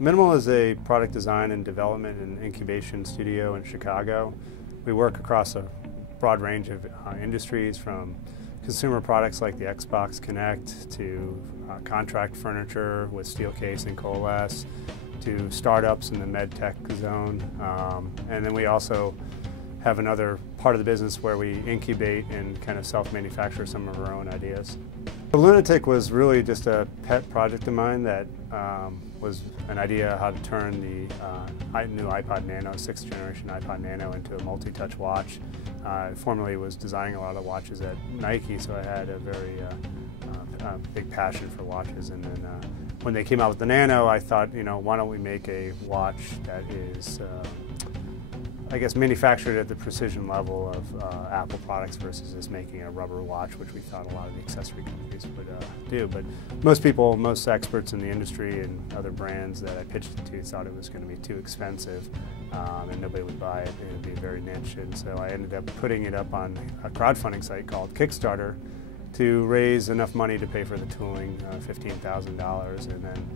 Minimal is a product design and development and incubation studio in Chicago. We work across a broad range of industries, from consumer products like the Xbox Connect to contract furniture with Steelcase and Coalesce, to startups in the med tech zone. And then we also have another part of the business where we incubate and kind of self-manufacture some of our own ideas. The Lunatic was really just a pet project of mine that was an idea how to turn the new iPod Nano, 6th generation iPod Nano, into a multi-touch watch. Formerly was designing a lot of watches at Nike, so I had a very big passion for watches. And then when they came out with the Nano, I thought, why don't we make a watch that is I guess manufactured at the precision level of Apple products versus just making a rubber watch, which we thought a lot of the accessory companies would do. But most experts in the industry and other brands that I pitched it to thought it was going to be too expensive and nobody would buy it, and it would be very niche. And so I ended up putting it up on a crowdfunding site called Kickstarter to raise enough money to pay for the tooling, $15,000, and then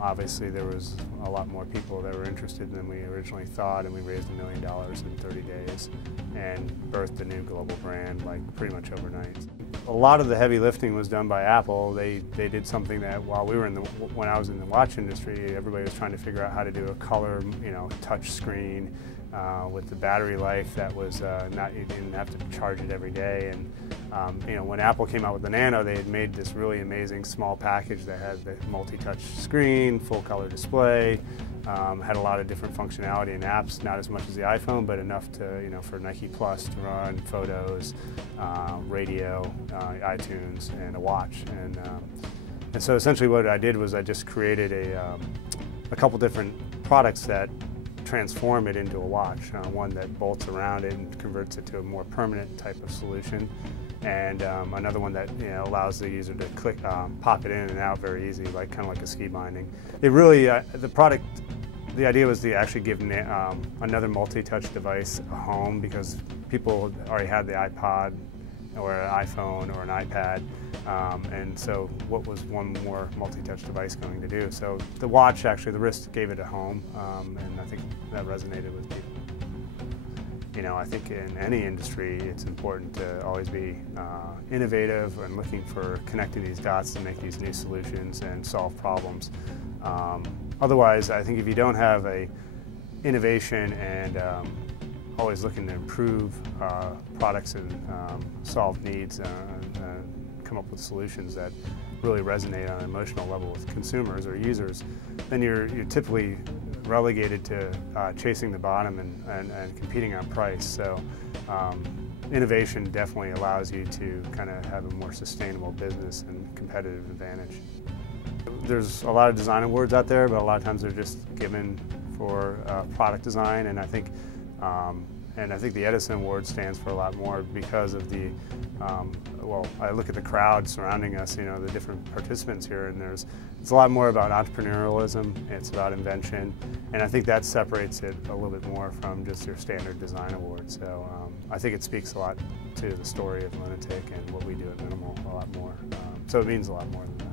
obviously there was a lot more people that were interested than we originally thought, and we raised $1 million in 30 days and birthed a new global brand like pretty much overnight. A lot of the heavy lifting was done by Apple. They did something that when I was in the watch industry, everybody was trying to figure out how to do a color, touch screen with the battery life that was you didn't have to charge it every day. And when Apple came out with the Nano, they had made this really amazing small package that had the multi-touch screen, full color display, had a lot of different functionality and apps, not as much as the iPhone, but enough to, for Nike Plus to run photos, radio, iTunes, and a watch. And so essentially what I did was I just created a couple different products that transform it into a watch, one that bolts around it and converts it to a more permanent type of solution, and another one that allows the user to click, pop it in and out very easy, kind of like a ski binding. It really, the idea was to actually give another multi-touch device a home, because people already had the iPod or an iPhone or an iPad, and so what was one more multi-touch device going to do? So the watch, actually, the wrist gave it a home, and I think that resonated with people. I think in any industry it's important to always be innovative and looking for connecting these dots to make these new solutions and solve problems. Otherwise, I think if you don't have a innovation and always looking to improve products and solve needs and come up with solutions that really resonate on an emotional level with consumers or users, then you're typically relegated to chasing the bottom and competing on price. So innovation definitely allows you to kind of have a more sustainable business and competitive advantage. There's a lot of design awards out there, but a lot of times they're just given for product design, and I think the Edison Award stands for a lot more because of the, I look at the crowd surrounding us, the different participants here, and it's a lot more about entrepreneurialism, it's about invention, and I think that separates it a little bit more from just your standard design award. So I think it speaks a lot to the story of Lunatic and what we do at Minimal a lot more. So it means a lot more than that.